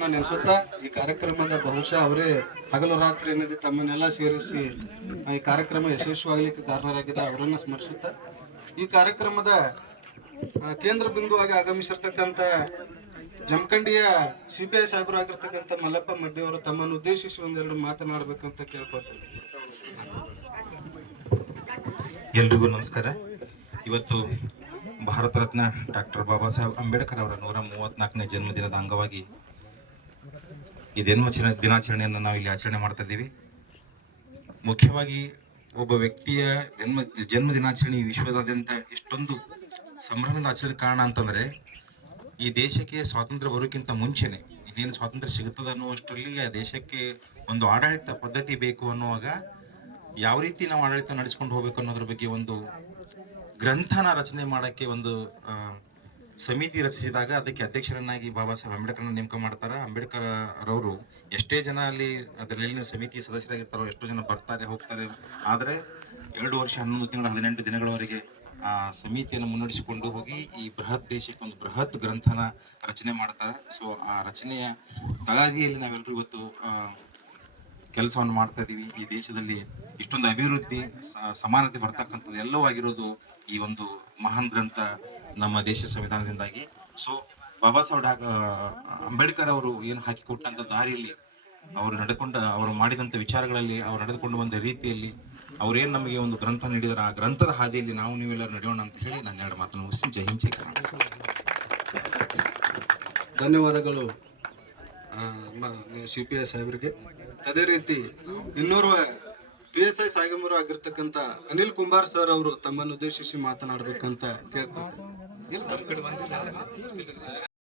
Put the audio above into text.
ನೆನೆಸುತ್ತಾ ಈ ಕಾರ್ಯಕ್ರಮದ ಬಹುಶಃ ಅವರೇ ಹಗಲು ರಾತ್ರಿ ಏನಿದೆ ತಮ್ಮನ್ನೆಲ್ಲ ಸೇರಿಸಿ ಈ ಕಾರ್ಯಕ್ರಮ ಯಶಸ್ವಿಯಾಗಲಿಕ್ಕೆ ಕಾರಣರಾಗಿದ್ದ ಅವರನ್ನು ಸ್ಮರಿಸುತ್ತಾ ಈ ಕಾರ್ಯಕ್ರಮದ ಕೇಂದ್ರ ಬಿಂದುವಾಗಿ ಆಗಮಿಸಿರ್ತಕ್ಕಂಥ ಜಮಖಂಡಿಯ ಸಿಪಿಐ ಸಾಹೇಬರು ಆಗಿರ್ತಕ್ಕಂಥ ಮಲ್ಲಪ್ಪ ಮಡ್ಡಿ ಅವರು ತಮ್ಮನ್ನು ಉದ್ದೇಶಿಸಿ ಒಂದೆರಡು ಮಾತನಾಡಬೇಕಂತ ಕೇಳ್ಕೊತಾರೆ. ಎಲ್ರಿಗೂ ನಮಸ್ಕಾರ. ಇವತ್ತು ಭಾರತ ರತ್ನ ಡಾಕ್ಟರ್ ಬಾಬಾ ಸಾಹೇಬ್ ಅಂಬೇಡ್ಕರ್ ಅವರ 134ನೇ ಜನ್ಮದಿನದ ಅಂಗವಾಗಿ ಈ ದಿನಾಚರಣೆಯನ್ನು ನಾವು ಇಲ್ಲಿ ಆಚರಣೆ ಮಾಡ್ತಾ ಇದ್ದೀವಿ. ಮುಖ್ಯವಾಗಿ ಒಬ್ಬ ವ್ಯಕ್ತಿಯ ಜನ್ಮ ದಿನಾಚರಣೆ ವಿಶ್ವದಾದ್ಯಂತ ಎಷ್ಟೊಂದು ಸಂಭ್ರಮದ ಆಚರಣೆ ಕಾರಣ ಅಂತಂದ್ರೆ, ಈ ದೇಶಕ್ಕೆ ಸ್ವಾತಂತ್ರ್ಯ ಬರೋಕ್ಕಿಂತ ಮುಂಚೆನೆ ಇನ್ನೇನು ಸ್ವಾತಂತ್ರ್ಯ ಸಿಗುತ್ತದೆ ಅನ್ನುವಷ್ಟರಲ್ಲಿ ಆ ದೇಶಕ್ಕೆ ಒಂದು ಆಡಳಿತ ಪದ್ಧತಿ ಬೇಕು ಅನ್ನುವಾಗ ಯಾವ ರೀತಿ ನಾವು ಆಡಳಿತ ನಡೆಸ್ಕೊಂಡು ಹೋಗ್ಬೇಕು ಅನ್ನೋದ್ರ ಬಗ್ಗೆ ಒಂದು ಗ್ರಂಥನ ರಚನೆ ಮಾಡಕ್ಕೆ ಒಂದು ಸಮಿತಿ ರಚಿಸಿದಾಗ ಅದಕ್ಕೆ ಅಧ್ಯಕ್ಷರನ್ನಾಗಿ ಬಾಬಾ ಸಾಹೇಬ್ ಅಂಬೇಡ್ಕರ್ನ ನೇಮಕ ಮಾಡ್ತಾರೆ. ಅಂಬೇಡ್ಕರ್ ರವರು ಎಷ್ಟೇ ಜನ ಅಲ್ಲಿ ಅದರಲ್ಲಿನ ಸಮಿತಿ ಸದಸ್ಯರಾಗಿರ್ತಾರೋ ಎಷ್ಟೋ ಜನ ಬರ್ತಾರೆ ಹೋಗ್ತಾರೆ, ಆದರೆ 2 ವರ್ಷ 11 ತಿಂಗಳ 18 ದಿನಗಳವರೆಗೆ ಆ ಸಮಿತಿಯನ್ನು ಮುನ್ನಡೆಸಿಕೊಂಡು ಹೋಗಿ ಈ ಬೃಹತ್ ದೇಶಕ್ಕೆ ಒಂದು ಬೃಹತ್ ಗ್ರಂಥನ ರಚನೆ ಮಾಡ್ತಾರೆ. ಸೊ ಆ ರಚನೆಯ ತಳಹದಿಯಲ್ಲಿ ನಾವೆಲ್ಲರೂ ಇವತ್ತು ಕೆಲಸವನ್ನು ಮಾಡ್ತಾ ಇದ್ದೀವಿ. ಈ ದೇಶದಲ್ಲಿ ಇಷ್ಟೊಂದು ಅಭಿವೃದ್ಧಿ ಸಮಾನತೆ ಬರ್ತಕ್ಕಂಥದ್ದು ಎಲ್ಲವೂ ಆಗಿರೋದು ಈ ಒಂದು ಮಹಾನ್ ಗ್ರಂಥ ನಮ್ಮ ದೇಶ ಸಂವಿಧಾನದಿಂದಾಗಿ. ಸೊ ಬಾಬಾ ಸಾಹೇಬ್ ಅಂಬೇಡ್ಕರ್ ಅವರು ಏನು ಹಾಕಿಕೊಟ್ಟಂತ ದಾರಿಯಲ್ಲಿ ಅವರು ಮಾಡಿದಂಥ ವಿಚಾರಗಳಲ್ಲಿ ಅವ್ರು ನಡೆದುಕೊಂಡು ಬಂದ ರೀತಿಯಲ್ಲಿ ಅವ್ರೇನು ನಮಗೆ ಒಂದು ಗ್ರಂಥ ನೀಡಿದಾರೆ, ಆ ಗ್ರಂಥದ ಹಾದಿಯಲ್ಲಿ ನಾವು ನೀವೆಲ್ಲರೂ ನಡೆಯೋಣ ಅಂತ ಹೇಳಿ ನಾನು 2 ಮಾತನ್ನು ಮುಗಿಸಿ ಜೈ ಹಿಂದ್ ಜೈ ಕರ್ನಾಟಕ. ಧನ್ಯವಾದಗಳು ಸಿಪಿಐ ಸಾಹೇಬರಿಗೆ. ಅದೇ ರೀತಿ ಇನ್ನೋರ್ವ PSI ಸಾಗಮರು ಆಗಿರ್ತಕ್ಕಂಥ ಅನಿಲ್ ಕುಂಬಾರ್ ಸರ್ ಅವರು ತಮ್ಮನ್ನು ಉದ್ದೇಶಿಸಿ ಮಾತನಾಡಬೇಕಂತ ಕೇಳ್ಕೊಳ್ತಾರೆ.